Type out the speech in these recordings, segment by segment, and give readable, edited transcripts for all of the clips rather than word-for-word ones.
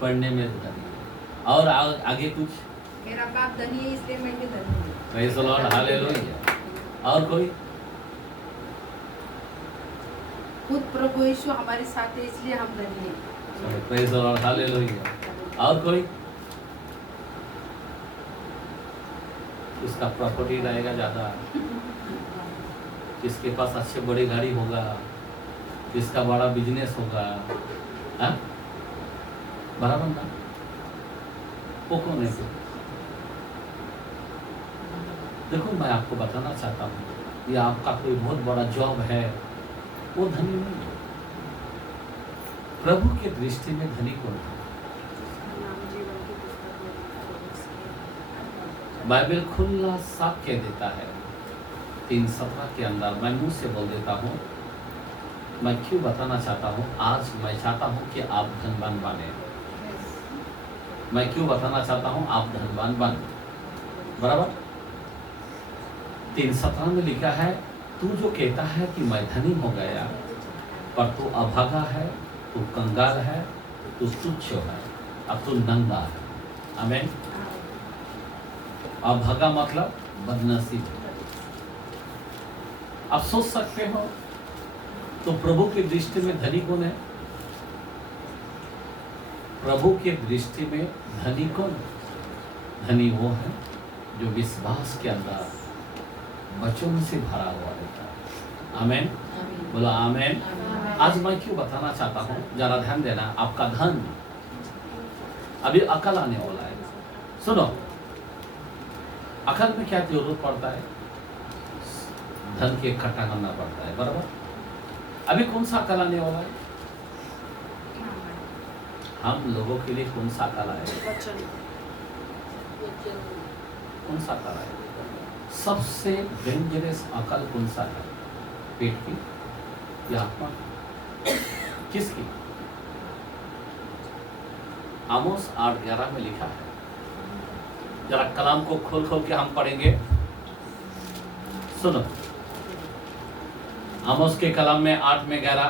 पढ़ने में धनी और आगे कुछ मेरा बाप धनी है इसलिए मैं भी धनी हूँ। Praise the Lord, hallelujah. और कोई खुद प्रभु यीशु हमारे साथ है इसलिए हम धनी हैं। Praise the Lord, hallelujah. और कोई उसका प्रॉपर्टी रहेगा ज़्यादा, किसके पास अच्छे बड़ी गाड़ी होगा, किसका बड़ा बिजनेस होगा, हाँ बराबर ना, वो कौन है? देखो मैं आपको बताना चाहता हूँ, ये आपका कोई बहुत बड़ा जॉब है, वो धनी नहीं है। प्रभु के दृष्टि में धनी कौन है? बाइबल खुला साफ कह देता है 3:17 के अंदर। मैं मुंह से बोल देता हूँ, मैं क्यों बताना चाहता हूँ, आज मैं चाहता हूँ कि आप धनवान बने। मैं क्यों बताना चाहता हूँ, आप धनवान बने, बराबर। 3:17 में लिखा है, तू जो कहता है कि मैं धनी हो गया, पर तू अभागा है, तू कंगाल है, तू तुच्छ है, अब तू नंगा है। आमीन। अभागा मतलब बदनसीब। आप सोच सकते हो, तो प्रभु की दृष्टि में धनी कौन है? प्रभु के दृष्टि में धनी कौन? धनी वो है जो विश्वास के अंदर वचन से भरा हुआ रहता है। आमीन, बोलो आमीन। आज मैं क्यों बताना चाहता हूँ, जरा ध्यान देना। आपका धन अभी अकल आने वाला है। सुनो, अकल में क्या जरूरत पड़ता है? धन के इकट्ठा करना पड़ता है, बराबर। अभी कौन सा अकल आने वाला है? हम लोगों के लिए कौन सा अकल आएगा? कौन सा अकल आएगा? सबसे डेंजरस अकल कौन सा है? पेट की या आत्मा? किसकी? आमोस 8:11 में लिखा है, जरा कलाम को खोल खोल के हम पढ़ेंगे। सुनो, आमोस के कलाम में 8:11,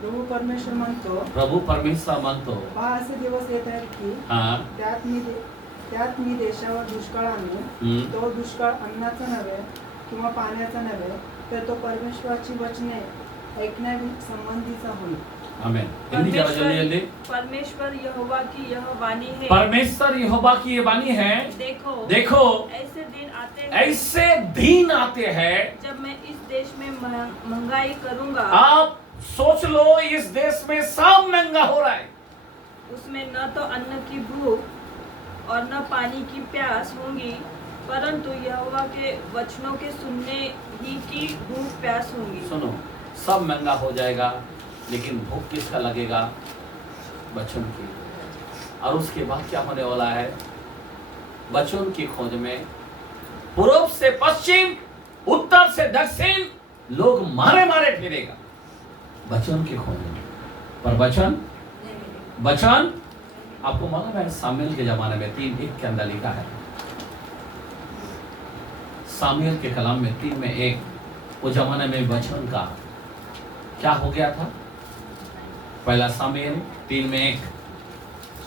प्रभू परमेश्वर म्हणतो, पहा असे दिवस येत आहेत की त्यात मी देशावर दुष्काळ आणू, तो दुष्काळ अन्नाचा नव्हे किंवा पाण्याचा नव्हे, तर तो परमेश्वराची वचने ऐकण्या संबंधीचा होईल। आमीन। हिंदी जरा जल्दी। परमेश्वर यहोवा की यह वाणी है। परमेश्वर यहोवा की ये वाणी है। देखो ऐसे दिन आते हैं जब मैं इस देश में महंगाई करूंगा। आप सोच लो, इस देश में सब महंगा हो रहा है। उसमें न तो अन्न की भूख और न पानी की प्यास होंगी, परंतु यहोवा के वचनों के सुनने ही की भूख प्यास होंगी। सुनो, सब महंगा हो जाएगा, लेकिन भूख किसका लगेगा? वचन की। और उसके बाद क्या होने वाला है? वचन की खोज में पूर्व से पश्चिम, उत्तर से दक्षिण लोग मारे मारे फिरेगा वचन की खोज में। पर वचन आपको मालूम है, सामुएल के जमाने में 3:1 के अंदर लिखा है, सामुएल के कलाम में 3:1, वो जमाने में वचन का क्या हो गया था? पहिला सामुएल 3:1,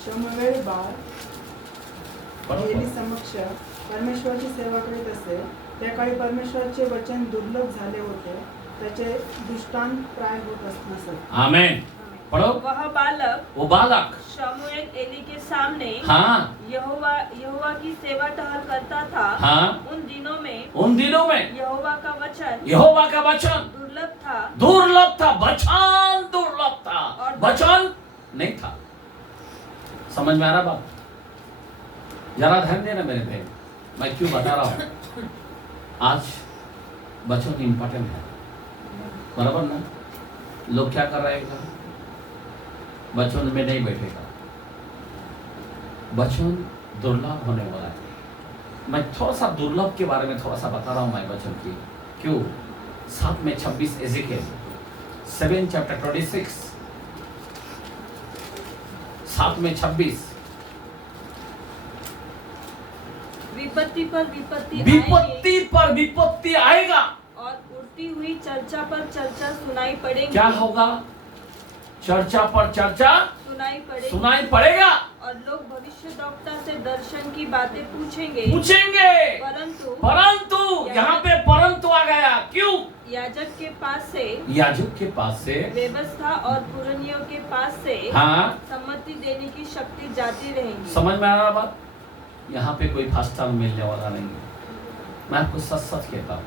शमूएल बाळ एली समक्ष परमेश्वराची सेवा करीत असे, त्या काळी परमेश्वराचे वचन दुर्लभ झाले होते, त्याचे दृष्टांत प्राय होत नसत। आमीन। पढ़ो। वो बालक शमूएल एली के सामने यहोवा की सेवा टहल करता था। उन दिनों में यहोवा का वचन दुर्लभ था, वचन दुर्लभ था, वचन नहीं था। समझ में आ रहा बात? जरा ध्यान देना मेरे बहन, मैं क्यों बता रहा हूँ। आज वचन इंपॉर्टेंट है, बराबर ना। लोग क्या कर रहेगा? वचन में नहीं बैठेगा। वचन दुर्लभ होने वाला है। मैं थोड़ा सा दुर्लभ के बारे में थोड़ा सा बता रहा हूं मैं वचन की। क्यों? 7:26 एजेकिएल 7:26 7:26 विपत्ति पर विपत्ति आएगा और उड़ती हुई चर्चा पर चर्चा सुनाई पड़ेगी। क्या होगा? चर्चा पर चर्चा सुनाई पड़ेगा भविष्यद्वक्ता से दर्शन की बातें पूछेंगे, परंतु यहाँ पे परंतु आ गया, क्यों? याजक के पास से व्यवस्था और पुरानियों के पास से हाँ सम्मति देने की शक्ति जाती रहेगी। समझ में आ रहा बात? यहाँ पे कोई फास्टर मिलने वाला नहीं है। मैं आपको सच सच कहता हूँ,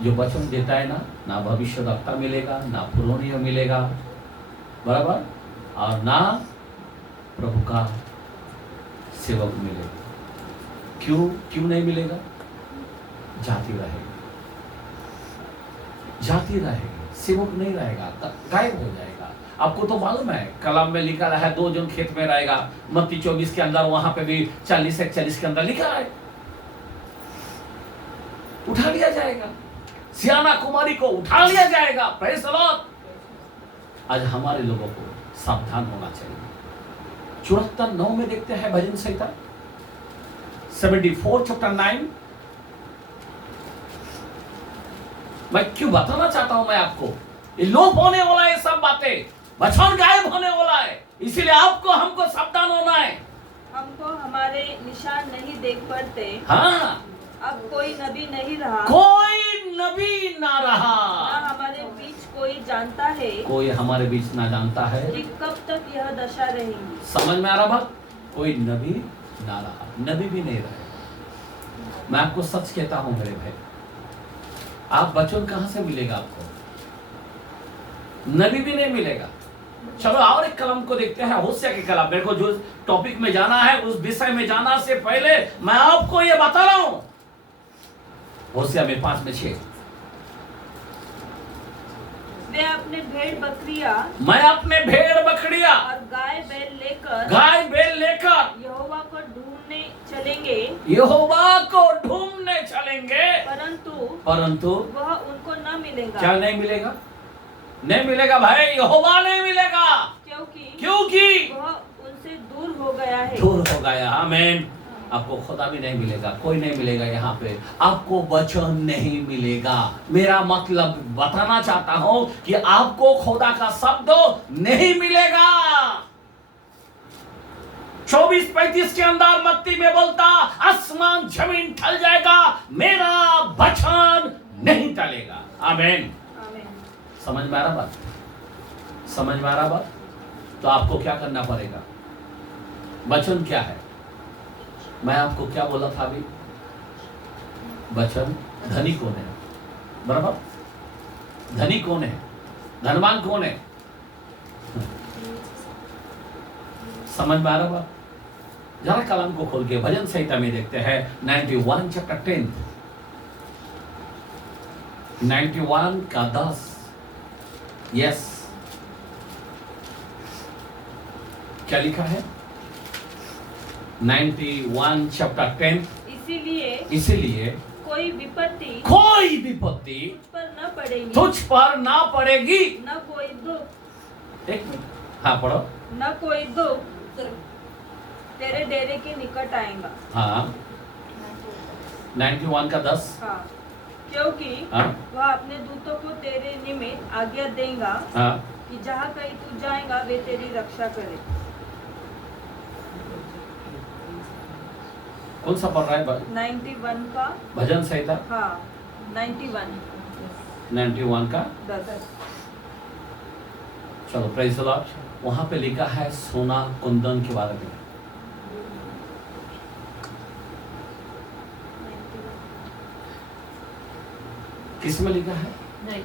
जो वचन देता है ना भविष्यद्वक्ता मिलेगा, ना पुरानियों मिलेगा, बराबर, और ना प्रभु का सेवक मिलेगा। क्यों नहीं मिलेगा? जाती रहेगी, सेवक नहीं रहेगा, गायब हो जाएगा। आपको तो मालूम है, कलम में लिखा है 2 जन खेत में रहेगा। मत्ती 24 के अंदर वहां पे भी 40-41 के अंदर लिखा है, उठा लिया जाएगा, सियाना कुमारी को उठा लिया जाएगा। Praise the Lord. आज हमारे लोगों को सावधान होना चाहिए। 74:9 में देखते हैं भजन संहिता 74 चैप्टर 9। मैं क्यों बताना चाहता हूं मैं आपको, ये लोप होने वाला है, सब बातें, वचन गायब होने वाला है, इसीलिए आपको हमको सावधान होना है। हमको हमारे निशान नहीं देख पड़ते। हाँ, अब कोई नबी नहीं रहा, कोई नबी ना रहा, ना हमारे बीच कोई जानता है, कोई हमारे बीच ना जानता है कि कब तक यह दशा रहेगी। समझ में आ रहा बात? कोई नबी ना रहा, नबी भी नहीं रहे। मैं आपको सच कहता हूं मेरे भाई, आप वचन कहां से मिलेगा? आपको नबी भी नहीं मिलेगा। चलो और एक कलम को देखते हैं, होशिया की कलम। मेरे को जो टॉपिक में जाना है, उस विषय में जाना से पहले मैं आपको ये बता रहा हूं। होशिया में 5:6 मैं अपने भेड़ बकरियां और गाय बैल लेकर यहोवा को ढूंढने चलेंगे, परंतु वह उनको न मिलेगा। क्या नहीं मिलेगा? नहीं मिलेगा भाई, यहोवा नहीं मिलेगा, क्योंकि वह उनसे दूर हो गया है। आमीन। आपको खुदा भी नहीं मिलेगा, कोई नहीं मिलेगा। यहाँ पे आपको वचन नहीं मिलेगा। मेरा मतलब बताना चाहता हूं कि आपको खुदा का शब्द नहीं मिलेगा। 24-35 के अंदर मत्ती में बोलता, आसमान जमीन टल जाएगा, मेरा वचन नहीं टलेगा। आमीन। समझ में आ रहा बात? तो आपको क्या करना पड़ेगा? वचन क्या है? मैं आपको क्या बोला था अभी? वचन धनी कौन है? बराबर, धनी कौन है? धनवान कौन है? समझ में आ रहा बात? जरा कलम को खोल के भजन संहिता में देखते हैं 91 चैप्टर 10, 91 का 10। यस, क्या लिखा है? 91 चैप्टर 10। इसीलिए कोई विपत्ति तुझ पर ना पड़ेगी, न कोई दुख, एक मिनट, हाँ पढ़ो। न कोई दुख तेरे डेरे के निकट आएगा। हाँ, 91 का 10। हाँ, क्योंकि हाँ? वह अपने दूतों को तेरे निमित्त आज्ञा देगा, हाँ? कि जहाँ कहीं तू जाएगा वे तेरी रक्षा करे। कौन सा पढ़ रहा है? 91 का भजन संहिता। हाँ, 91 का 10। चलो, प्रेज़ द लॉर्ड। वहां पे लिखा है सोना कुंदन के बारे में। किस में लिखा है? नहीं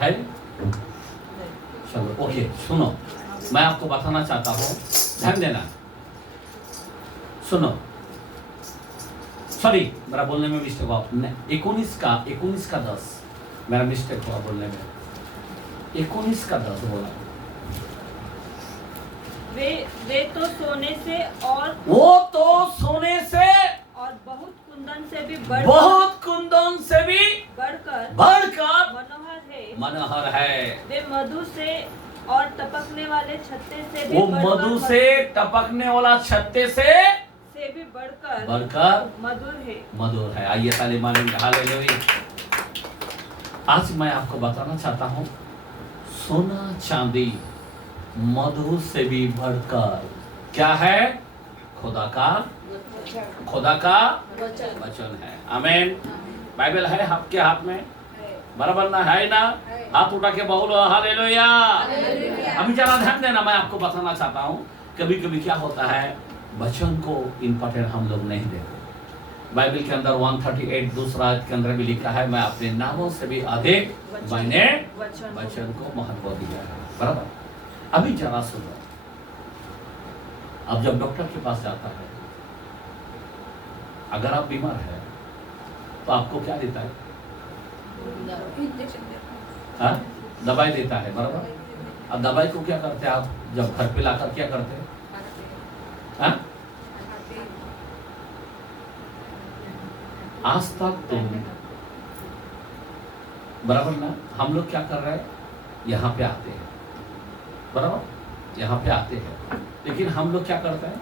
है? चलो ओके, सुनो, मैं आपको बताना चाहता हूं, ध्यान देना। सुनो, सॉरी, मेरा बोलने में मिस्टेक हुआ। 19 का 10 मेरा मिस्टेक हुआ बोलने में। 19 का 10 बोला। वे तो सोने से और वो तो सोने से और बहुत कुंदन से भी बढ़कर मनोहर है। वे मधु से और टपकने वाले छत्ते से भी वो मधु से टपकने वाला छत्ते से भी बढ़कर मधुर है। आइए ताली मारेंगे, हालेलुया। आज मैं आपको बताना चाहता हूँ, सोना चांदी मधु से भी बढ़कर क्या है? खुदा का वचन है। आमीन। बाइबल है आपके हाथ में, बराबर ना है ना? हाथ उठा के बोलो हालेलुया। अभी जरा ध्यान देना, मैं आपको बताना चाहता हूँ कभी कभी क्या होता है, वचन को इम्पोर्टेंट हम लोग नहीं देते। बाइबल के अंदर 138 दूसरा आयत के अंदर भी लिखा है, मैं अपने नामों से भी अधिक मैंने वचन को महत्व दिया है। बराबर। अभी जरा सुनो, अब जब डॉक्टर के पास जाता है, अगर आप बीमार है तो आपको क्या देता है? हाँ? दवाई देता है। बराबर। अब दवाई को क्या करते हैं आप जब घर पे लाकर, क्या करते हैं? हाँ? आज तक तुम, बराबर ना, हम लोग क्या कर रहे हैं, यहाँ पे आते हैं, बराबर, यहाँ पे आते हैं, लेकिन हम लोग क्या करते हैं,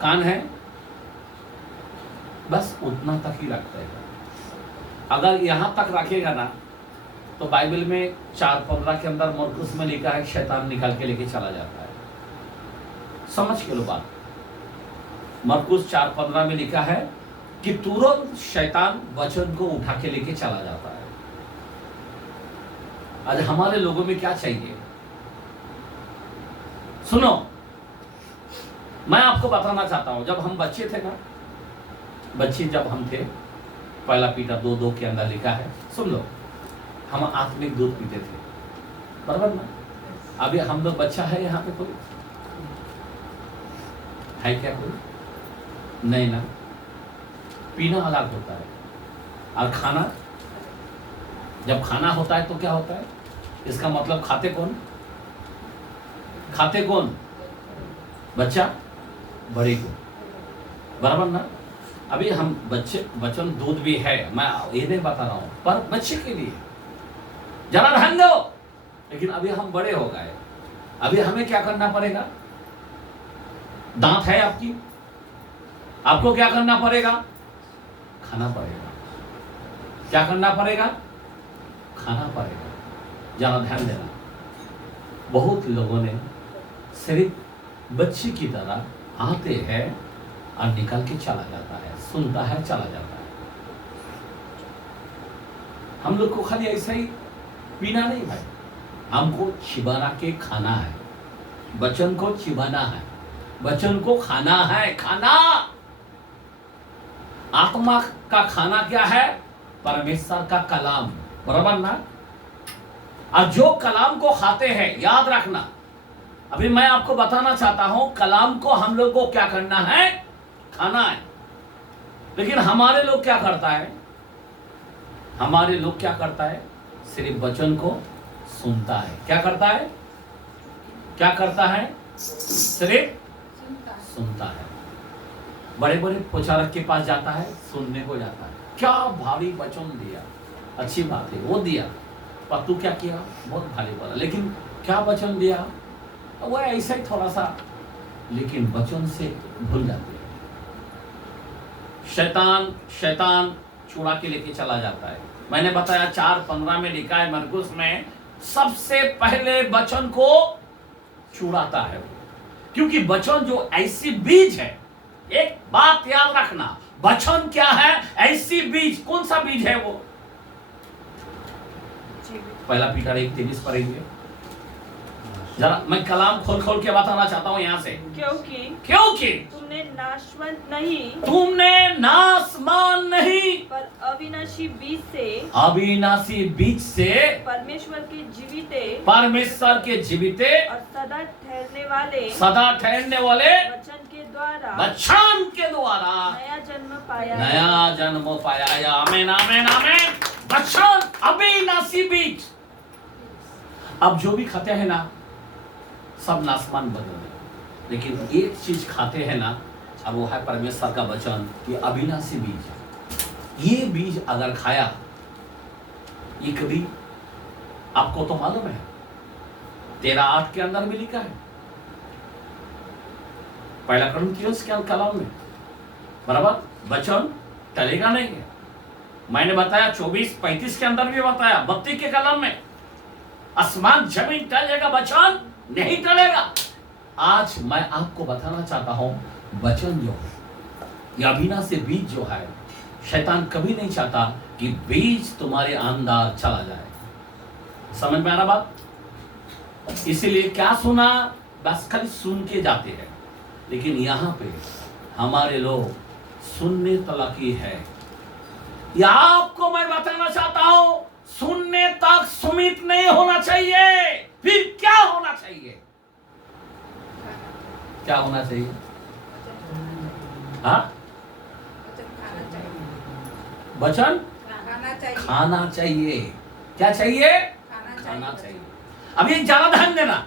कान है बस उतना तक ही रखते हैं। अगर यहाँ तक रखेगा ना तो बाइबल में 4:15 के अंदर मरकुस में लिखा है, शैतान निकाल के लेके चला जाता है। समझ के लो बात, मरकुस 4:15 में लिखा है कि तुरंत शैतान वचन को उठा के लेके चला जाता है। आज हमारे लोगों में क्या चाहिए? सुनो, मैं आपको बताना चाहता हूं, जब हम बच्चे थे ना, बच्चे जब हम थे, पहला पीटर 2:2 के अंदर लिखा है, सुन लो, हम आत्मिक दूध पीते थे, बराबर ना? अभी हम लोग बच्चा है यहाँ पे, कोई है क्या? कोई नहीं ना। पीना अलग होता है और खाना, जब खाना होता है तो क्या होता है, इसका मतलब खाते कौन? खाते कौन? बच्चा, बड़े को, बराबर ना? अभी हम बच्चे, वचन दूध भी है, मैं ये नहीं बता रहा हूं, पर बच्चे के लिए जरा ध्यान दो। लेकिन अभी हम बड़े हो गए, अभी हमें क्या करना पड़ेगा? दांत है आपकी, आपको क्या करना पड़ेगा? खाना पड़ेगा। क्या करना पड़ेगा? खाना पड़ेगा। जरा ध्यान देना, बहुत लोगों ने सिर्फ बच्चे की तरह आते हैं और निकल के चला जाता है, सुनता है, चला जाता है। हम लोग को खाली ऐसा ही पीना नहीं भाई, हमको चिबाना के खाना है, वचन को चिबाना है, वचन को खाना है। खाना, आत्मा का खाना क्या है? परमेश्वर का कलाम, बराबर ना? और जो कलाम को खाते हैं, याद रखना, अभी मैं आपको बताना चाहता हूं, कलाम को हम लोग को क्या करना है? खाना है। लेकिन हमारे लोग क्या करता है? हमारे लोग क्या करता है? सिर्फ वचन को सुनता है। क्या करता है? क्या करता है? सिर्फ सुनता है। बड़े बड़े प्रचारक के पास जाता है, सुनने को जाता है, क्या भारी वचन दिया, अच्छी बात है, वो दिया, पर तू क्या किया? बहुत भारी बोला, लेकिन क्या वचन दिया? वो ऐसा ही थोड़ा सा, लेकिन वचन से भूल जाते हैं। शैतान चुरा के लेके चला जाता है। मैंने बताया 4:15 में लिखा है, मरकुस में, सबसे पहले वचन को चुराता है वो, क्योंकि वचन जो ऐसी बीज है, एक बात याद रखना, वचन क्या है? ऐसी बीज। कौन सा बीज है वो? पहला पीटर 1:23 पढ़ेंगे जरा, मैं कलाम खोल के बताना चाहता हूँ यहाँ से। क्योंकि तुमने नाशवान नहीं, पर अविनाशी बीज से परमेश्वर के जीविते और सदा ठहरने वाले वचन के द्वारा नया जन्म पाया। आमीन आमीन आमीन। वचन अविनाशी बीज। अब जो भी खाते हैं ना, सब नाशवान बदल, लेकिन एक चीज खाते हैं ना, अब वो है परमेश्वर का वचन, ये अविनाशी बीज है। ये बीज अगर खाया, ये कभी, आपको तो मालूम है 13:8 के अंदर भी लिखा है, पहला कुरिन्थियों के कलाम में, बराबर, वचन टलेगा नहीं है। मैंने बताया 24:35 के अंदर भी बताया, 32 के कलाम में, आसमान जमीन टलेगा, वचन नहीं टलेगा। आज मैं आपको बताना चाहता हूं, वचन जो है या अविनाशी बीज जो है, शैतान कभी नहीं चाहता कि बीज तुम्हारे अंदर चला जाए। समझ में आ रहा बात? इसीलिए क्या सुना, बस खाली सुन के जाते हैं। लेकिन यहाँ पे हमारे लोग सुनने तलकी है। या आपको मैं बताना चाहता हूं, सुनने तक सीमित नहीं होना चाहिए। फिर क्या होना चाहिए? क्या होना चाहिए? हाँ, वचन खाना चाहिए। क्या चाहिए? खाना चाहिए। अभी जरा ध्यान देना,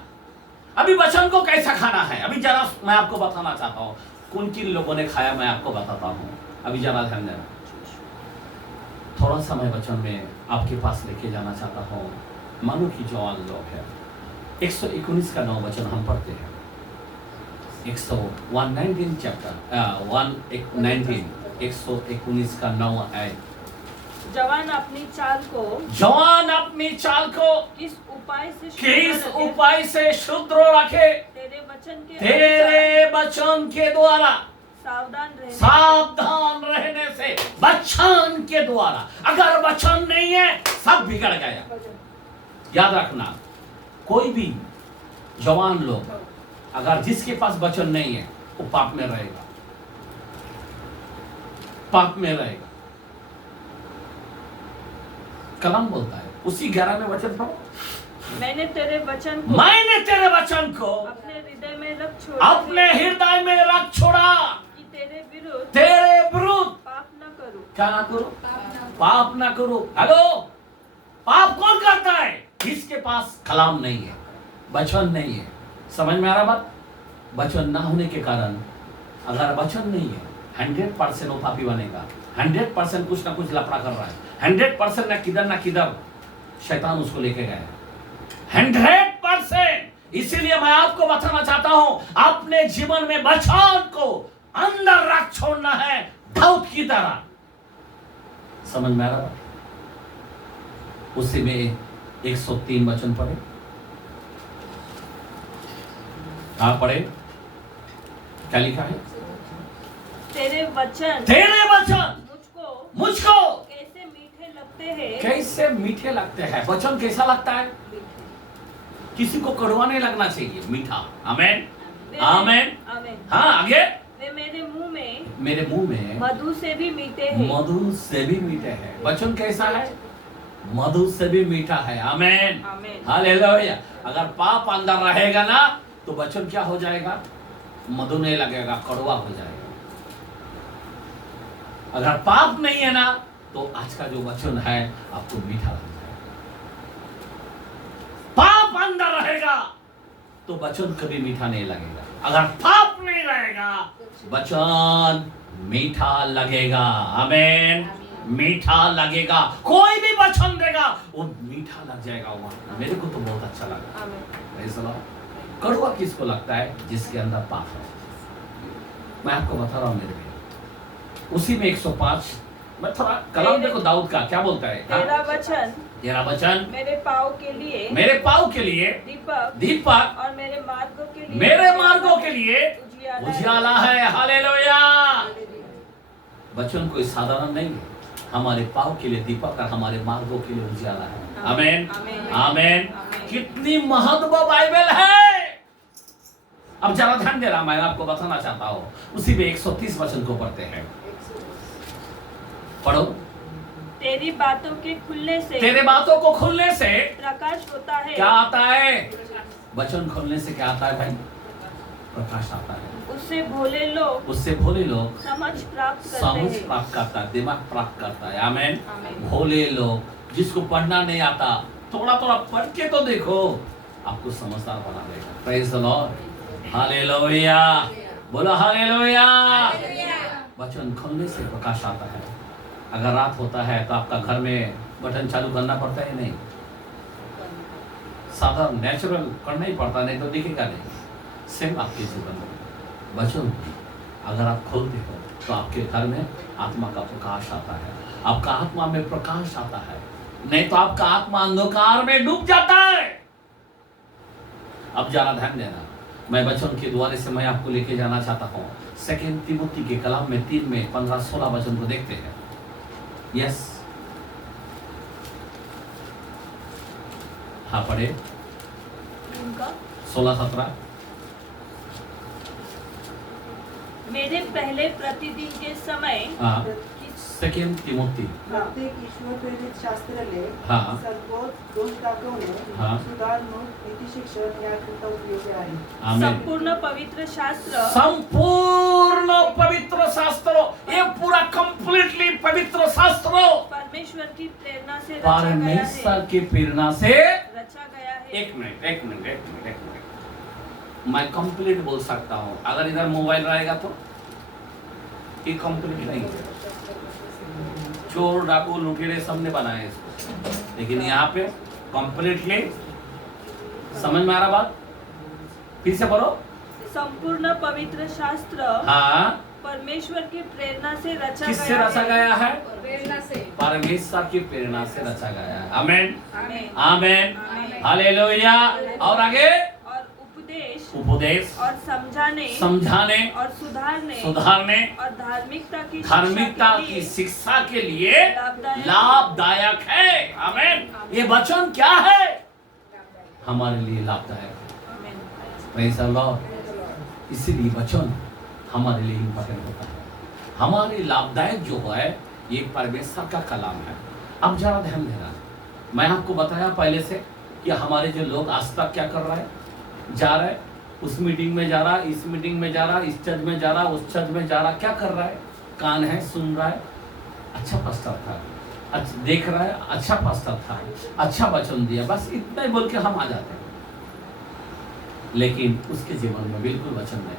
अभी वचन को कैसा खाना है, अभी जरा मैं आपको बताना चाहता हूं। कौन किन लोगों ने खाया मैं आपको बताता हूं। अभी जरा ध्यान देना। थोड़ा सा मैं वचन में आपके पास लेके जाना चाहता हूं। मानो कि जवान लोग है, 119 का 9 वचन हम पढ़ते हैं। 119 चैप्टर 119 119 का 9 आयत। जवान अपनी चाल को किस उपाय से शुद्ध रखे, तेरे वचन के द्वारा सावधान रहने से। वचन के द्वारा, अगर वचन नहीं है सब बिगड़ गया। याद रखना, कोई भी जवान लोग अगर जिसके पास वचन नहीं है वो पाप में रहेगा, पाप में रहेगा। कलाम बोलता है उसी 11 में वचन पढ़ो। मैंने तेरे वचन को अपने हृदय में रख छोड़ा कि तेरे विरुद्ध पाप न करूं। क्या ना करो? पाप ना करो। हेलो, पाप कौन करता है? जिसके पास कलाम नहीं है, वचन नहीं है। समझ में आ रहा बात? वचन ना होने के कारण, अगर वचन नहीं है 100% वो पापी बनेगा। 100% कुछ ना कुछ लफड़ा कर रहा है। 100% ना किधर शैतान उसको लेके गया है। 100%। इसीलिए मैं आपको बताना चाहता हूं, अपने जीवन में वचन को अंदर रख छोड़ना है, दाऊद की तरह। समझ में आ रहा? उसी में 103 वचन पढ़े। आप पढ़े, क्या लिखा है? तेरे वचन मुझको कैसे मीठे लगते हैं। वचन कैसा लगता है? किसी को कड़वा नहीं लगना चाहिए, मीठा। आमेन, आमेन। हाँ, आगे। वे मेरे मुंह में मधु से भी मीठे हैं। वचन कैसा है? मधु से भी मीठा है। आमेन, हालेलुया। अगर पाप अंदर रहेगा ना तो वचन क्या हो जाएगा? मधु नहीं लगेगा, कड़वा हो जाएगा। अगर पाप नहीं है ना तो आज का जो वचन है आपको मीठा लग जाएगा। पाप अंदर रहेगा तो वचन कभी मीठा नहीं लगेगा। अगर पाप नहीं रहेगा वचन मीठा लगेगा। आमेन, मीठा लगेगा। कोई भी वचन देगा वो मीठा लग जाएगा। वहां मेरे को तो बहुत अच्छा लगा। कड़वा किसको लगता है? जिसके अंदर पाप है। मैं आपको बता रहा हूं, मेरे भी उसी में 105 मैं थोड़ा कलाम देखो दाऊद का क्या बोलता है। तेरा वचन मेरे पाँव के लिए दीपक और मेरे मार्गों के लिए उजियाला है। हालेलुया। वचन कोई साधारण नहीं है, हमारे पाँव के लिए दीपक और हमारे मार्गों के लिए उजियाला है। आमेन, आमेन। कितनी महत्व बाइबल है। अब जरा ध्यान दे रहा, मैं आपको बताना चाहता हूँ। उसी में 130 वचन को पढ़ते हैं। पढ़ो। तेरी बातों को खुलने से प्रकाश होता है। क्या आता है? वचन खुलने से क्या आता है भाई? प्रकाश आता है। उससे भोले लोग समझ प्राप्त करता है, दिमाग प्राप्त करता है। आमेन। भोले लोग जिसको पढ़ना नहीं आता, थोड़ा थोड़ा पढ़ के तो देखो, आपको समझदार बना देगा। Praise the Lord, hallelujah. बोलो हालेलुया। वचन खुलने से प्रकाश आता है। अगर रात होता है तो आपका घर में बटन चालू करना पड़ता है नहीं? साधारण नेचुरल करना ही पड़ता, नहीं तो दिखेगा नहीं। सेम आपके जीवन में वचन अगर आप खोलते हो तो आपके घर में आत्मा का प्रकाश आता है। आपका आत्मा में प्रकाश आता है, नहीं तो आपका आत्मा अंधकार में डूब जाता है। अब जरा ध्यान देना, मैं वचन के द्वारे से मैं आपको लेके जाना चाहता हूँ 2 तिमुथी के कलाम में 3 में 15-16 वचन को देखते हैं। यस, हाँ पढ़े 16-17। मेरे पहले प्रतिदिन के समय हाँ 2 तिमुथी। प्रत्येक ईश्वर प्रेरित शास्त्र लेख हाँ सद्बोध, दोष दाखवणे, हाँ। सुधारणूक, नीति शिक्षण याकरिता उपयोगी आहे। आमेन। संपूर्ण पवित्र शास्त्र, संपूर्ण पवित्र शास्त्रों, ये पूरा कंप्लीटली पवित्र शास्त्रों परमेश्वर की प्रेरणा से रचा गया परमेश्वर है। की प्रेरणा से रचा गया है। एक मिनट मैं कंप्लीट बोल सकता हूँ। अगर इधर मोबाइल रहेगा तो ये कंप्लीट नहीं है। चोर डाकू लुटेरे सबने बनाया इसको, लेकिन यहाँ पे कंप्लीटली समझ में आ रहा बात? फिर से पढ़ो। संपूर्ण पवित्र शास्त्र हाँ, परमेश्वर की प्रेरणा से रचा किससे रचा गया है? प्रेरणा से। परमेश्वर की प्रेरणा से रचा गया है। आमेन, आमेन। आमेन, आमेन। हालेलुया। और आगे और उपदेश और समझाने और सुधारने और धार्मिकता की शिक्षा के लिए लाभदायक है। आमेन। ये वचन क्या है? हमारे लिए लाभदायक है। Praise the Lord. इसीलिए वचन हमारे लिए इम्पोर्टेंट होता है। हमारे लाभदायक जो है ये परमेश्वर का कलाम है। अब जरा ध्यान देना, मैं आपको बताया पहले से कि हमारे जो लोग आज तक क्या कर रहा है, जा रहा है उस मीटिंग में, जा रहा इस मीटिंग में, जा रहा इस चर्च में, जा रहा उस चर्च में, जा रहा, क्या कर रहा है? कान है, सुन रहा है, अच्छा पास्टर था, अच्छा देख रहा है, अच्छा पास्टर था, अच्छा वचन दिया, बस इतना ही बोल के हम आ जाते हैं। लेकिन उसके जीवन में बिल्कुल वचन नहीं।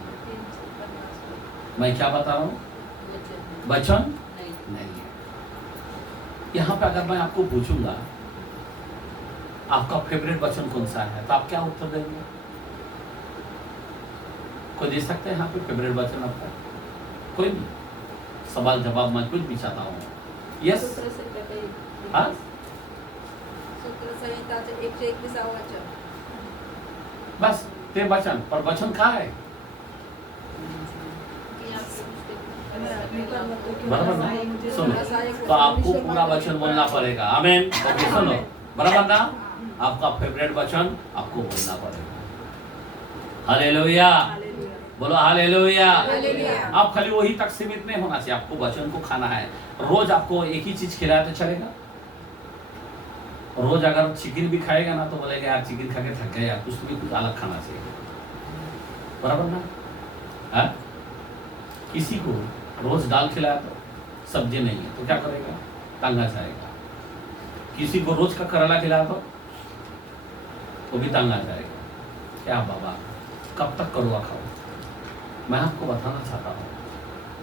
मैं क्या बता रहा हूँ? वचन नहीं है। यहाँ पे अगर मैं आपको पूछूंगा आपका फेवरेट वचन कौन सा है, तो आप क्या उत्तर देंगे? कोई दे सकते हैं यहाँ पे फेवरेट वचन आपका? कोई भी? सवाल जवाब मैं कुछ भी चाहता हूँ। यस, हाँ, सूत्र संहिताचे 121 वचन। बस ते वचन, पर वचन कहाँ है? बराबर ना? सुनो, तो आपको पूरा वचन बोलना पड़ेगा। आमेन। ओके, सुनो, बराबर ना? आपका फेवरेट वचन आपको बोलना पड़ेगा। हालेलुया, बोलो हालेलुया। आप खाली वही तक सीमित नहीं होना चाहिए, आपको वचन को खाना है। रोज आपको एक ही चीज खिलाए तो चलेगा? रोज अगर चिकन भी खाएगा ना तो बोलेगा यार चिकन खा के थक गया, कुछ भी कुछ अलग खाना चाहिए। बराबर ना? है? किसी को रोज दाल खिलाया तो सब्जी नहीं है तो क्या करेगा? तंग आ जाएगा। किसी को रोज का करेला खिलाया तो वो भी तंग आ जाएगा। क्या बाबा कब तक करुआ खाओ? मैं आपको बताना चाहता हूँ,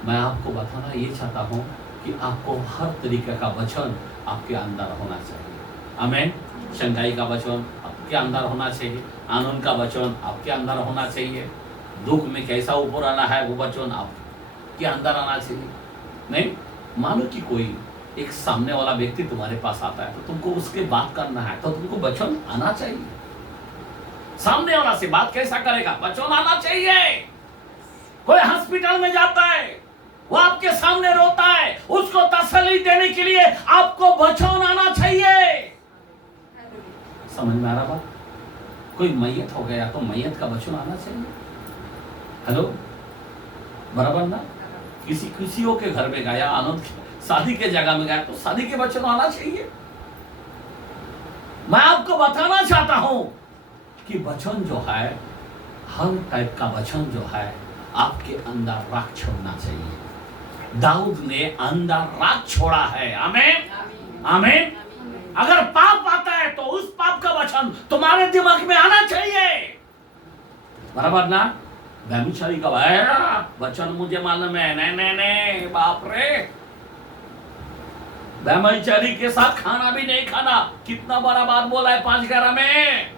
मैं आपको बताना ये चाहता हूँ कि आपको हर तरीके का वचन आपके अंदर होना चाहिए। आमेन। शंकाई का वचन आपके अंदर होना चाहिए, आनंद का वचन आपके अंदर होना चाहिए, दुख में कैसा ऊपर आना है वो वचन आपके अंदर आना चाहिए। नहीं मानो कि कोई एक सामने वाला व्यक्ति तुम्हारे पास आता है तो तुमको उसके बात करना है तो तुमको वचन आना चाहिए। सामने वाला से बात कैसा करेगा? वचन आना चाहिए। कोई हॉस्पिटल में जाता है, वो आपके सामने रोता है, उसको तसल्ली देने के लिए आपको वचन आना चाहिए। समझ में आ रहा बात? कोई मैयत हो गया तो मैयत का वचन आना चाहिए। हेलो, बराबर ना? किसी के घर में गया, आनंद शादी के जगह में गया तो शादी के वचन आना चाहिए। मैं आपको बताना चाहता हूं कि वचन जो है, हर टाइप का वचन जो है आपके अंदर राख छोड़ना चाहिए। दाऊद ने अंदर राख छोड़ा है। आमीन, आमीन। अगर पाप आता है तो उस पाप का वचन तुम्हारे दिमाग में आना चाहिए। बराबर ना? व्यभिचारी का वचन मुझे मालूम है। नहीं, बाप रे, व्यभिचारी के साथ खाना भी नहीं खाना। कितना बड़ा बात बोला है 5:11 में,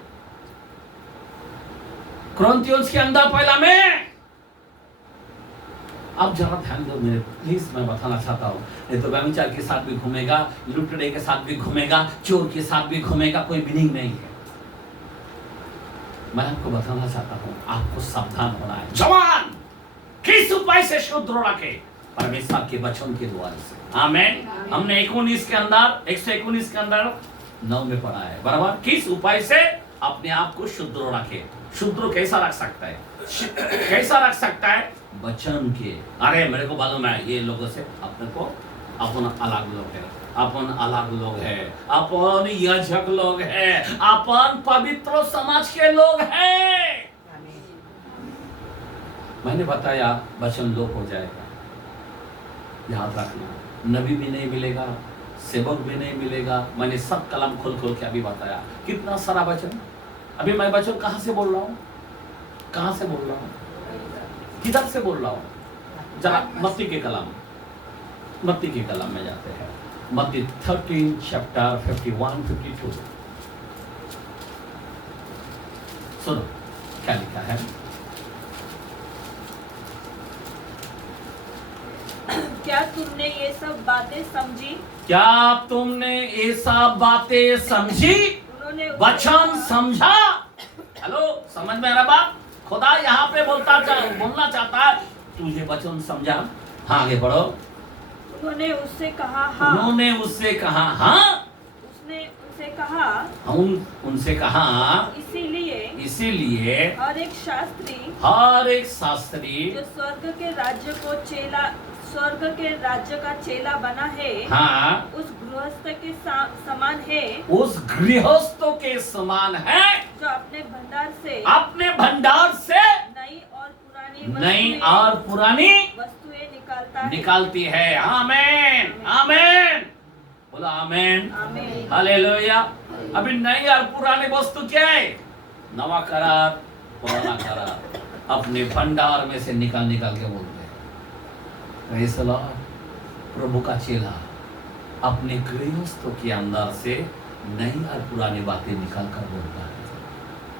कुरिन्थियों के अंदर पहला में। अब जरा ध्यान दो मेरे प्लीज, मैं बताना चाहता हूँ। नहीं तो व्यभिचार के साथ भी घूमेगा, लुटेरे के साथ भी घूमेगा, चोर के साथ भी घूमेगा, कोई मीनिंग नहीं है। मैं आपको बताना चाहता हूं, आपको सावधान होना है। जवान किस उपाय से शुद्ध रखे? परमेश्वर के वचन के द्वारा से। आमेन। हमने 19 के अंदर 119 के अंदर 9 में पढ़ा है बराबर। किस उपाय से अपने आप को शुद्ध रखे? शुद्ध कैसा रख सकता है? कैसा रख सकता है? वचन के। अरे मेरे को मालूम है ये लोगों से अपने को अपन अलग लोग है, अपन अलग लोग है, अपन याजक लोग है, अपन पवित्र समाज के लोग हैं। मैंने बताया वचन लोप हो जाएगा, याद रखना। नबी भी नहीं मिलेगा, सेवक भी नहीं मिलेगा। मैंने सब कलम खोल खोल के अभी बताया, कितना सारा वचन। अभी मैं वचन कहाँ से बोल रहा हूँ? कहाँ से बोल रहा हूँ? किधर से बोल रहा हूँ? जरा मत्ती के कलम में जाते हैं। मत्ती 13 चैप्टर 51-52 सुनो क्या लिखा है। क्या तुमने ये सब बातें समझी? क्या तुमने ये सब बातें समझी? उन्होंने वचन समझा। हेलो, समझ में आ रहा बात? खुदा यहाँ पे बोलना चाहता है, तुझे वचन समझा? हाँ आगे बढ़ो। उन्होंने उससे कहा हाँ। उन्होंने उससे कहा हाँ। उसने उनसे कहा उनसे कहा इसीलिए हर एक शास्त्री जो स्वर्ग के राज्य का चेला बना है, हाँ, उस गृहस्थ के समान है। उस गृहस्थों के समान है जो अपने भंडार से नई और पुरानी वस्तुएं निकालती है। आमेन, आमेन, बोला आमेन, आमेन। हालेलुया। अभी नई और पुरानी वस्तु क्या है? नवा करार, पुराना करार, अपने भंडार में से निकाल के बोलते हैं। Praise the Lord. प्रभु का चेला अपने गृहस्थों के अंदर से नई और पुरानी बातें निकाल कर बोलता है।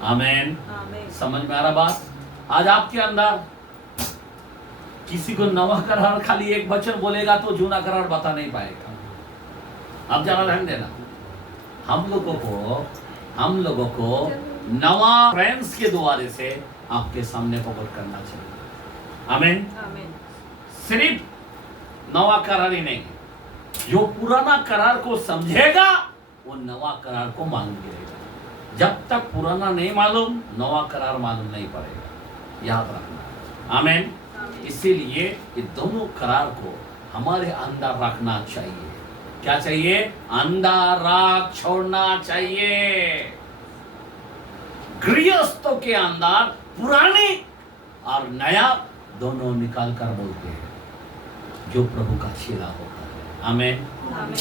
आमेन, आमेन। समझ में आ रहा बात? आज आपके अंदर किसी को नवा करार खाली एक वचन बोलेगा तो जूना करार बता नहीं पाएगा। अब जरा ध्यान देना, हम लोगों को नवा फ्रेंड्स के द्वारे से आपके सामने प्रकट करना चाहिए। आमीन, आमीन। सिर्फ नवा करार ही नहीं, जो पुराना करार को समझेगा वो नवा करार को मालूम गिरेगा। जब तक पुराना नहीं मालूम, नवा करार मालूम नहीं पड़ेगा। याद रखना। आमीन। इसीलिए ये दोनों करार को हमारे अंदर रखना चाहिए। क्या चाहिए? अंदर रख छोड़ना चाहिए। गृहस्थों के अंदर पुरानी और नया दोनों निकाल कर बोलते हैं, जो प्रभु का चेला होता है। आमीन,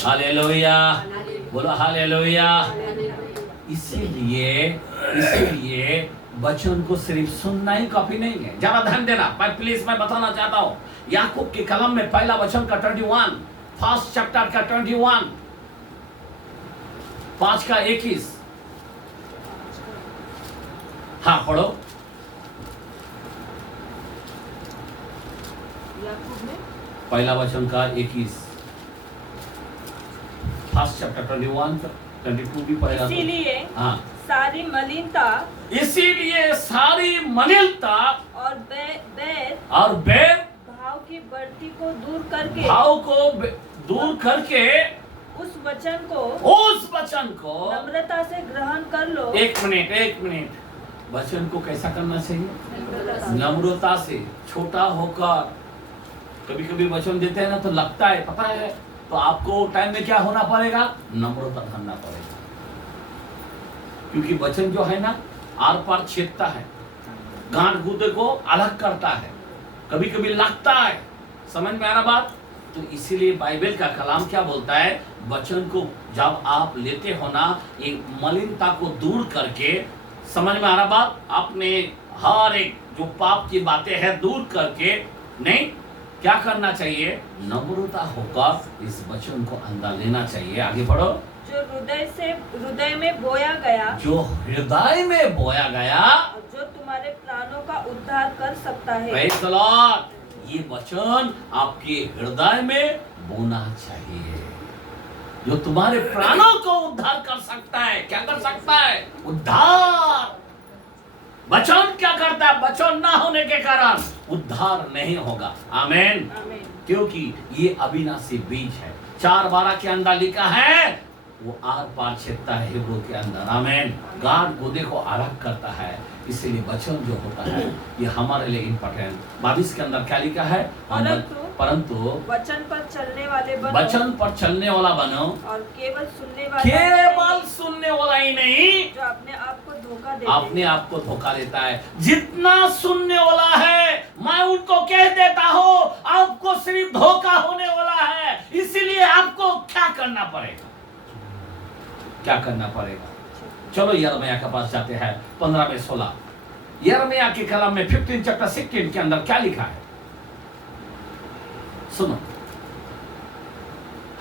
हालेलुया, बोलो हालेलुया। इसीलिए वचन को सिर्फ सुनना ही काफी नहीं है। जरा ध्यान देना, प्लीज मैं बताना चाहता हूँ। याकूब के कलम में पहला वचन का 21, फर्स्ट चैप्टर का 21, 5 का 21। हाँ पढ़ो। पहला वचन का 21, फर्स्ट चैप्टर 21, 22 भी पढ़ेगा। इसीलिए हाँ, सारी मलिनता और बैर भाव की बढ़ती को दूर करके उस वचन को नम्रता से ग्रहण कर लो। एक मिनट। वचन को कैसा करना चाहिए? नम्रता से, छोटा होकर। कभी वचन देते हैं ना तो लगता है, पता है, तो आपको टाइम में क्या होना पड़ेगा? नम्रता धरना पड़ेगा। क्योंकि वचन जो है ना, आर पार छेदता है, गांठ गूदे को अलग करता है, कभी लगता है। समझ में आ रहा बात? तो इसीलिए बाइबल का कलाम क्या बोलता है? वचन को जब आप लेते हो ना, एक मलिनता को दूर करके, समझ में आ रहा बात? आपने हर एक जो पाप की बातें हैं दूर करके, नहीं क्या करना चाहिए? नम्रता होकर इस वचन को अंदर लेना चाहिए। आगे बढ़ो। जो हृदय में बोया गया, जो तुम्हारे प्राणों का उद्धार कर सकता है। Praise the Lord. ये वचन आपके हृदय में बोना चाहिए, जो तुम्हारे प्राणों को उद्धार कर सकता है। क्या कर सकता है? उद्धार। वचन क्या करता है? वचन ना होने के कारण उद्धार नहीं होगा। आमेन। आमीन। क्योंकि ये अविनाशी बीज है। 4:12 के अंदर लिखा है वो आर पार छेदता है हिब्रू के अंदर। आमेन। गाढ़ गुदे को अलग करता है। इसीलिए वचन जो होता है ये हमारे लिए इम्पोर्टेंट। 22 के अंदर क्या लिखा है? परंतु वचन पर चलने वाले बनो, वचन पर चलने वाला बनो, और केवल सुनने वाला ही नहीं जो अपने आप को धोखा देते अपने आप को धोखा देता है। जितना सुनने वाला है मैं उनको कह देता हूँ आपको सिर्फ धोखा होने वाला है। इसीलिए आपको क्या करना पड़ेगा? क्या करना पड़ेगा? चलो यिर्मयाह के पास जाते हैं। 15 में 16 यिर्मयाह के कलाम में 15 चैप्टर 16 के अंदर क्या लिखा है? सुनो।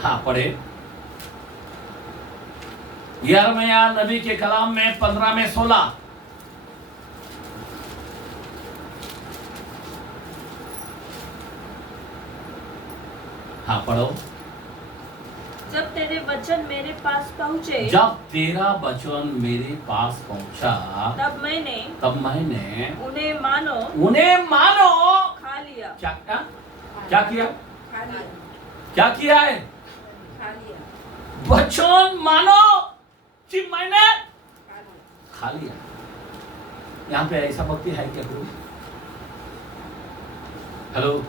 हाँ पढ़े। यिर्मयाह नबी के कलाम में 15 में 16। हाँ पढ़ो। जब तेरे वचन मेरे पास पहुँचे, जब तेरा वचन मेरे पास पहुंचा, तब मैंने उन्हें मानो खा लिया। क्या किया? क्या किया है? वचन मानो कि मैंने खा लिया। यहाँ पे ऐसा भक्ति है क्या कोई? हेलो,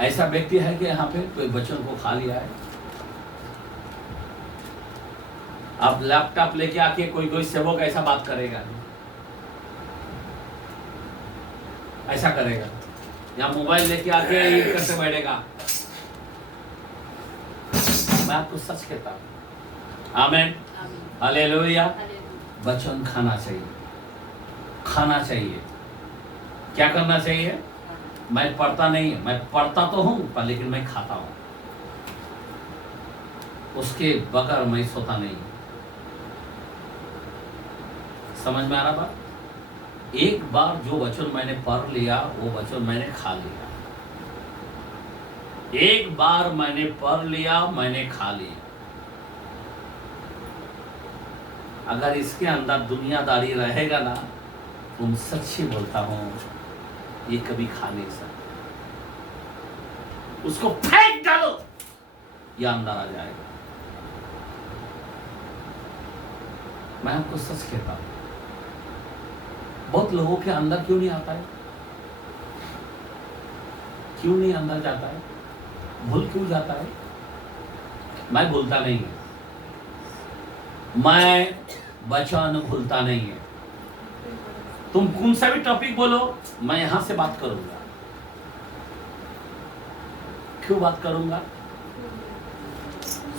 ऐसा व्यक्ति है कि यहाँ पे कोई वचन को खा लिया है? आप लैपटॉप लेके आके कोई सेवक ऐसा बात करेगा? ऐसा करेगा? या मोबाइल लेके आके ये करते बैठेगा? मैं आपको सच कहता हूं। आमेन। हालेलुया। वचन खाना चाहिए, खाना चाहिए। क्या करना चाहिए? मैं पढ़ता नहीं है, मैं पढ़ता तो हूं पर लेकिन मैं खाता हूं। उसके बगैर मैं सोता नहीं। समझ में आ रहा बात? एक बार जो वचन मैंने पढ़ लिया वो वचन मैंने खा लिया। एक बार मैंने पढ़ लिया, मैंने खा लिया। अगर इसके अंदर दुनियादारी रहेगा ना, तुम सच्ची बोलता हूं ये कभी खा नहीं सकता। उसको फेंक डालो, ये अंदर आ जाएगा। मैं आपको सच कहता हूं। बहुत लोगों के अंदर क्यों नहीं आता है? क्यों नहीं अंदर जाता है? भूल क्यों जाता है? मैं भूलता नहीं है, मैं वचन भूलता नहीं है। तुम कौन सा भी टॉपिक बोलो, मैं यहां से बात करूंगा। क्यों बात करूंगा?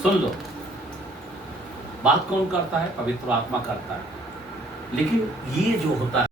सुन लो, बात कौन करता है? पवित्र आत्मा करता है। लेकिन ये जो होता है